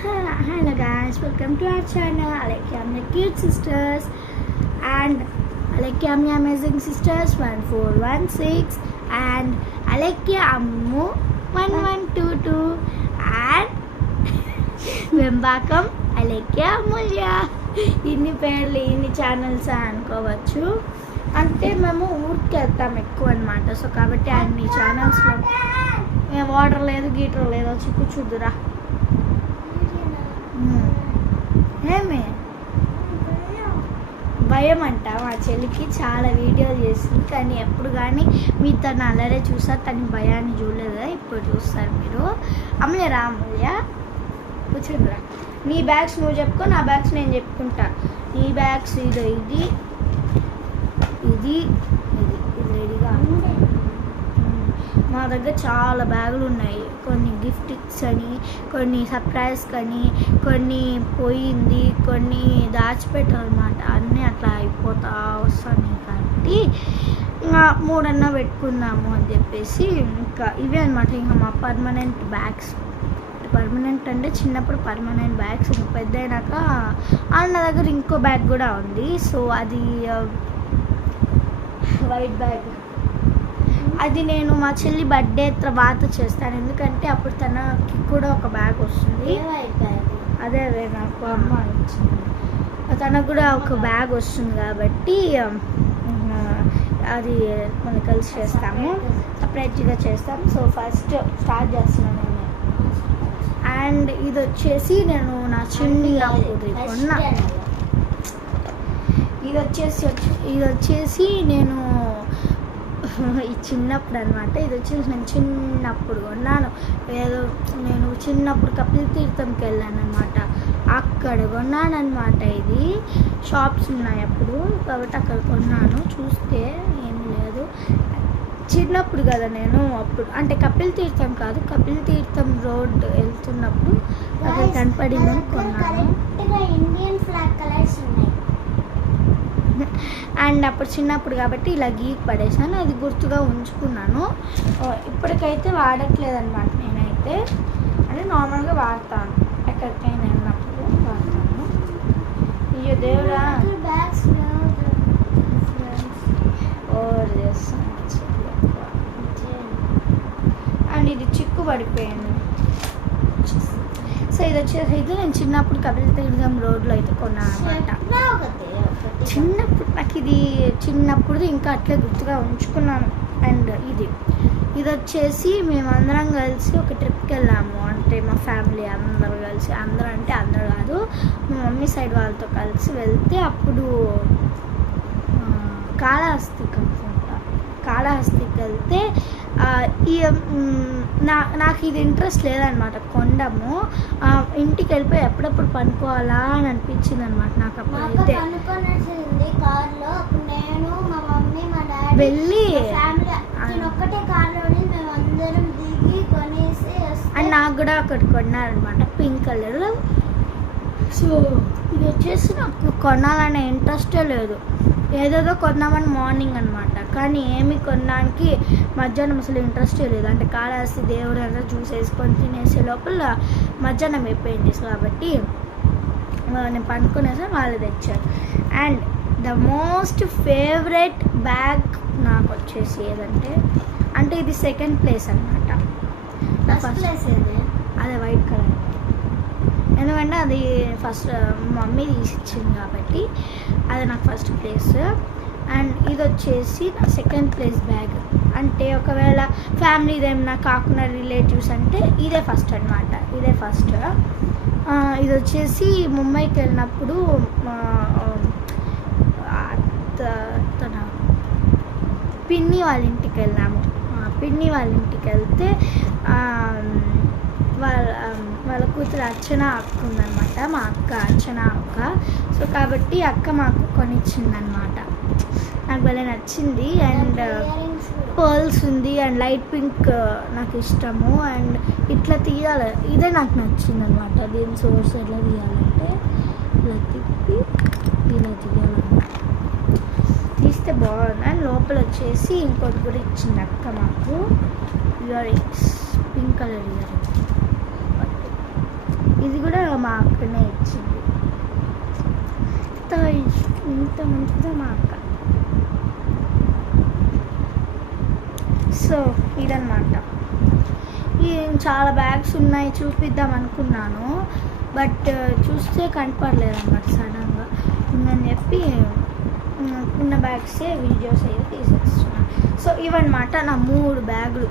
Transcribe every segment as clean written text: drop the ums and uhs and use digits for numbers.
Hello guys, welcome to our channel. Alekia, I'm the cute sisters, and Alekia, I'm amazing sisters 1416, and Alekia Ammu 1122, and Vembakam Alekia Amulya. ఇన్ని పేర్లు ఇన్ని channels అనుకోవచ్చు. అంటే మేము ఊరికి వెళ్తాం ఎక్కువ అనమాట. సో కాబట్టి అన్ని ఛానల్స్లో వాటర్ లేదు గీటర్ లేదు వచ్చి కూర్చుద్దురా. ఏమే భయం అంట మా చెల్లికి. చాలా వీడియోలు చేసింది కానీ ఎప్పుడు కానీ మీ తను అల్లరే చూసారు, తన భయాన్ని చూడలేదు కదా, ఇప్పుడు చూస్తారు మీరు. అమ్మలే రా అమ్మయ్య కూర్చుందిరా. నీ బ్యాగ్స్ నువ్వు చెప్పుకో, నా బ్యాగ్స్ నేను చెప్పుకుంటా. నీ బ్యాగ్స్ ఇది ఇది ఇది ఇది ఇది రెడీగా. మా దగ్గర చాలా బ్యాగులు ఉన్నాయి. కొన్ని గిఫ్ట్స్ అని, కొన్ని సర్ప్రైజ్ కానీ, కొన్ని పోయింది, కొన్ని దాచిపెట్టాలన్నమాట. అన్నీ అట్లా అయిపోతా వస్తాయి కాబట్టి ఇంకా మూడన్నా పెట్టుకుందాము అని చెప్పేసి ఇంకా ఇవే అనమాట. ఇంకా మా పర్మనెంట్ బ్యాగ్స్. పర్మనెంట్ అంటే చిన్నప్పుడు పర్మనెంట్ బ్యాగ్స్, ఇంకా పెద్ద అయినాక అన్న దగ్గర ఇంకో బ్యాగ్ కూడా ఉంది. సో అది వైట్ బ్యాగ్. అది నేను మా చెల్లి బర్త్డే తర్వాత చేస్తాను, ఎందుకంటే అప్పుడు తనకి కూడా ఒక బ్యాగ్ వస్తుంది. అదే అదే నాకు అమ్మ ఇచ్చింది. తనకు కూడా ఒక బ్యాగ్ వస్తుంది కాబట్టి అది మనం కలిసి చేస్తాము, సపరేట్గా చేస్తాము. సో ఫస్ట్ స్టార్ట్ చేస్తున్నాను నేను. అండ్ ఇది వచ్చేసి నేను నా చిన్నప్పుడు కొన్నా. ఇది వచ్చేసి నేను ఈ చిన్నప్పుడు అనమాట. ఇది వచ్చేసి నేను చిన్నప్పుడు కొన్నాను. ఏదో నేను చిన్నప్పుడు కపిల్ తీర్థంకి వెళ్ళాను అనమాట, అక్కడ కొన్నాను అనమాట. ఇది షాప్స్ ఉన్నాయి అప్పుడు కాబట్టి అక్కడ కొన్నాను. చూస్తే ఏం లేదు, చిన్నప్పుడు కదా నేను అప్పుడు, అంటే కపిల్ తీర్థం కాదు, కపిల్ తీర్థం రోడ్ వెళ్తున్నప్పుడు అక్కడ కనపడిందని కొన్నాను. ఇండియన్ ఫ్లాగ్ కలర్స్ ఉన్నాయి. అండ్ అప్పుడు చిన్నప్పుడు కాబట్టి ఇలా గీక్ పడేసాను, అది గుర్తుగా ఉంచుకున్నాను. ఇప్పటికైతే వాడట్లేదు అనమాట నేనైతే. అంటే నార్మల్గా వాడతాను, ఎక్కడికైనా వెళ్ళినప్పుడు వాడతాను. అయ్యో దేవుడా ఓవర్ చేస్తాను. అండ్ ఇది చిక్కు పడిపోయాను. సో ఇది వచ్చేసి అయితే నేను చిన్నప్పుడు కపిల్ తీర్థం రోడ్లో అయితే కొన్నాను అనమాట. చిన్నప్పుడు నాకు ఇది చిన్నప్పుడు ఇంకా అట్లే గుర్తుగా ఉంచుకున్నాను. అండ్ ఇది వచ్చేసి మేమందరం కలిసి ఒక ట్రిప్కి వెళ్ళాము. అంటే మా ఫ్యామిలీ అందరూ కలిసి, అందరూ అంటే అందరూ కాదు, మా మమ్మీ సైడ్ వాళ్ళతో కలిసి వెళ్తే అప్పుడు కాళహస్తికి వెళ్తే నాకు ఇది ఇంట్రెస్ట్ లేదనమాట కొండము. ఇంటికి వెళ్ళిపోయి ఎప్పుడప్పుడు పనుకోవాలా అని అనిపించింది అనమాట నాకు. అప్పుడైతే వెళ్ళి అండ్ నాకు కూడా ఒకటి కొన్నారనమాట, పింక్ కలర్. సో ఇది వచ్చేసి నాకు కొనాలనే ఇంట్రెస్టే లేదు. ఏదేదో కొన్నామని మార్నింగ్ అనమాట, కానీ ఏమి కొనడానికి మధ్యాహ్నం అసలు ఇంట్రెస్టే లేదు. అంటే కాళహస్తి దేవుడు ఏదో జ్యూస్ వేసుకొని తినేసే లోపల మధ్యాహ్నం అయిపోయింది. కాబట్టి నేను పనుకునేసా, వాళ్ళు తెచ్చారు. And the most favourite bag నాకు వచ్చేసి ఏదంటే, అంటే ఇది సెకండ్ ప్లేస్ అనమాట. ఫస్ట్ ప్లేస్ అదే వైట్ కలర్, ఎందుకంటే అది ఫస్ట్ మమ్మీ తీసిచ్చింది కాబట్టి అది నాకు ఫస్ట్ ప్లేస్. అండ్ ఇది వచ్చేసి నా సెకండ్ ప్లేస్ బ్యాగ్. అంటే ఒకవేళ ఫ్యామిలీది ఏమన్నా కాకుండా రిలేటివ్స్ అంటే ఇదే ఫస్ట్ అనమాట, ఇదే ఫస్ట్. ఇది వచ్చేసి ముంబైకి వెళ్ళినప్పుడు తన పిన్ని వాళ్ళ ఇంటికి వెళ్ళాము. పిన్ని వాళ్ళ ఇంటికి వెళ్తే వాళ్ళ కూతురు అర్చన అక్క ఉందన్నమాట, మా అక్క అర్చన అక్క. సో కాబట్టి అక్క మాకు కొనిచ్చిందనమాట. నాకు భలే నచ్చింది. అండ్ పర్ల్స్ ఉంది అండ్ లైట్ పింక్ నాకు ఇష్టము. అండ్ ఇట్లా తీయాలి, ఇదే నాకు నచ్చింది అనమాట. దీని సోర్స్ ఎట్లా తీయాలంటే ఇలా తిప్పి ఇలా తీయాలన్నమాట. తీస్తే బాగుంది. అండ్ లోపల వచ్చేసి ఇంకోటి కూడా ఇచ్చింది అక్క మాకు, ear rings, pink colour ear rings. ఇది కూడా మా అక్కనే ఇచ్చింది. ఇంత మంచిదా మా అక్క. సో ఇదన్నమాట. చాలా బ్యాగ్స్ ఉన్నాయి, చూపిద్దాం అనుకున్నాను, బట్ చూస్తే కనపడలేదన్నమాట. సడన్గా ఉందని చెప్పి ఉన్న బ్యాగ్సే వీడియోస్ అయితే తీసేస్తున్నాను. సో ఇవన్నమాట నా 3 బ్యాగులు.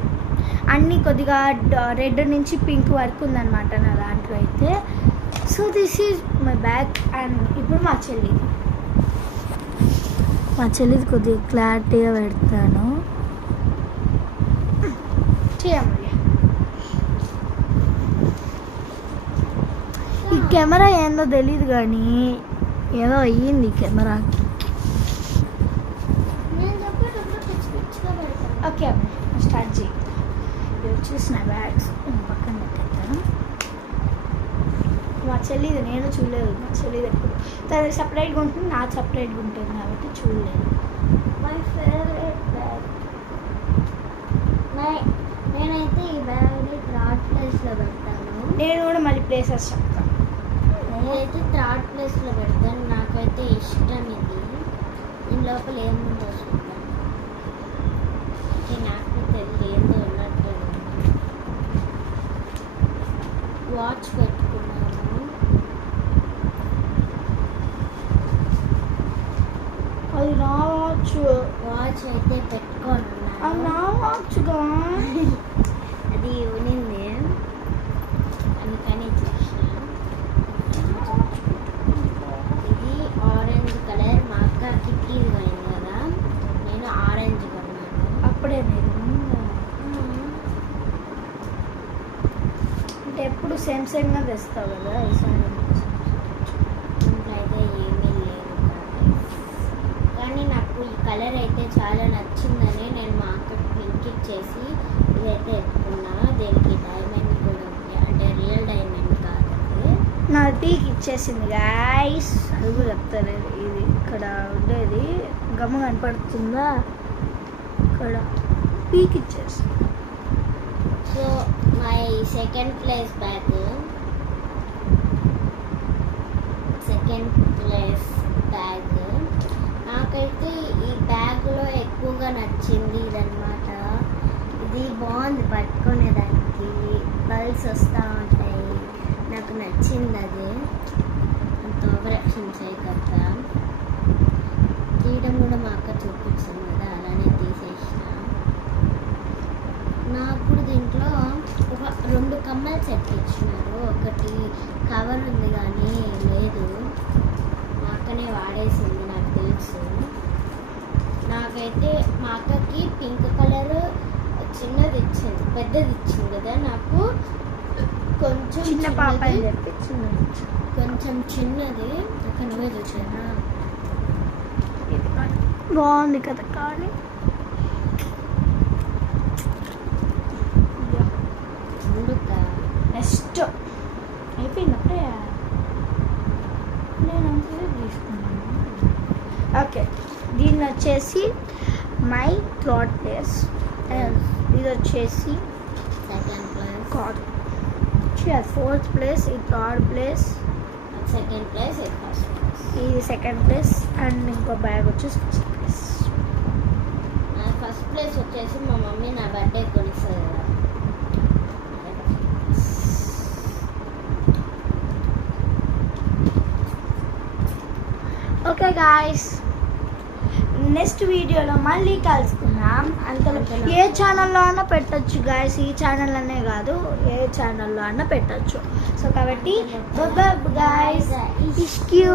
అన్నీ కొద్దిగా రెడ్ నుంచి పింక్ వరకు ఉందన్నమాట నా దాంట్లో అయితే. So this is my bag. And ఇప్పుడు మా చెల్లిది కొద్దిగా క్లారిటీగా పెడతాను. చేయాలి. ఈ కెమెరా ఏందో తెలీదు కానీ ఏదో అయ్యింది కెమెరాకి. ఓకే స్టార్ట్ చేయి. ఇది వచ్చేసి నా బ్యాగ్స్ పక్కన పెట్టేస్తాను. మా చెల్లిది నేను చూడలేదు. మా చెల్లిది ఎప్పుడు తనది సపరేట్గా ఉంటుంది, నాకు సపరేట్గా ఉంటుంది కాబట్టి చూడలేదు. My favourite bag. నేనైతే ఈ బ్యాగ్ని థర్డ్ ప్లేస్లో పెడతాను. నేను కూడా మళ్ళీ ప్లేసెస్ చెప్తాను. నేనైతే థర్డ్ ప్లేస్లో పెడతాను. నాకైతే ఇష్టం ఇది. దీని లోపల ఏముందో చూద్దాం. నాకు తెలియదు ఏందో ఉన్నట్టు. వాచ్ పెట్టుకున్నాను. అది నా వాచ్ అయితే పెట్టుకోనున్నాను. అది నా వాచ్గా అది ఉనింది అందుకని చూసిన. ఇది ఆరెంజ్ కలర్. మా అక్క కిట్టీది కొనింది కదా, నేను ఆరెంజ్ కొన్నాను. అప్పుడే నేను అంటే ఎప్పుడు సేమ్గా తెస్తావు కదా, ఈసారి ఇంట్లో అయితే ఏమీ లేదు కానీ నాకు ఈ కలర్ అయితే చాలా నచ్చిందని నేను మా అక్కకి పింక్ ఇచ్చేసి ఇదైతే ఎత్తుకున్నా. దీనికి డైమండ్ కూడా ఉంది, అంటే రియల్ డైమండ్ కాదు. నా టీకి ఇచ్చేసింది గాయస్. అది కూడా చెప్తాలేదు. ఇది ఇక్కడ ఉండేది గమ్మ కనపడుతుందా, ఇక్కడ టీకి ఇచ్చేసింది. So my second place bag. నాకైతే ఈ బ్యాగ్లో ఎక్కువగా నచ్చింది ఇదన్నమాట. ఇది బాగుంది పట్టుకునేదానికి, బల్స్ వస్తూ ఉంటాయి. నాకు నచ్చింది అది. అంత ఓవరాక్షన్ చేయకుండా తీయడం కూడా మా అక్క చూపించింది కదా, అలానే తీసేసిన. నాకు దీంట్లో ఒక 2 కమ్మలు సెట్ ఇచ్చినారు. ఒకటి కవర్ ఉంది కానీ లేదు, మా అక్కనే వాడేసింది నాకు తెలుసు. నాకైతే మా అక్కకి పింక్ కలర్ చిన్నది ఇచ్చింది, పెద్దది ఇచ్చింది కదా, నాకు కొంచెం చిన్న పాప కొంచెం చిన్నది. ఒక నువ్వే చూసానా, బాగుంది కదా. కానీ నెక్స్ట్ అయిపోయింది అప్పుడే. నేను అంతసేపు తీసుకున్నాను. ఓకే, దీన్ని వచ్చేసి మై థర్డ్ ప్లేస్. ఇది వచ్చేసి సెకండ్ ప్లేస్. ఫోర్త్ ప్లేస్, ఇది third place, second place, first place. ఇది సెకండ్ ప్లేస్. అండ్ ఇంకో బ్యాగ్ వచ్చేసి ఫస్ట్ ప్లేస్. నా ఫస్ట్ ప్లేస్ వచ్చేసి మా మమ్మీ నా బర్త్డే కొనిస్తుంది కదా. ఓకే గాయస్, నెక్స్ట్ వీడియోలో మళ్ళీ కలుసుకుందాం. అంతలో ఏ ఛానల్లో అన్నా పెట్టచ్చు గాయస్, ఈ ఛానల్ అనే కాదు, ఏ ఛానల్లో అన్నా పెట్టచ్చు. సో కాబట్టి గాయస్, ఇష్క్యూ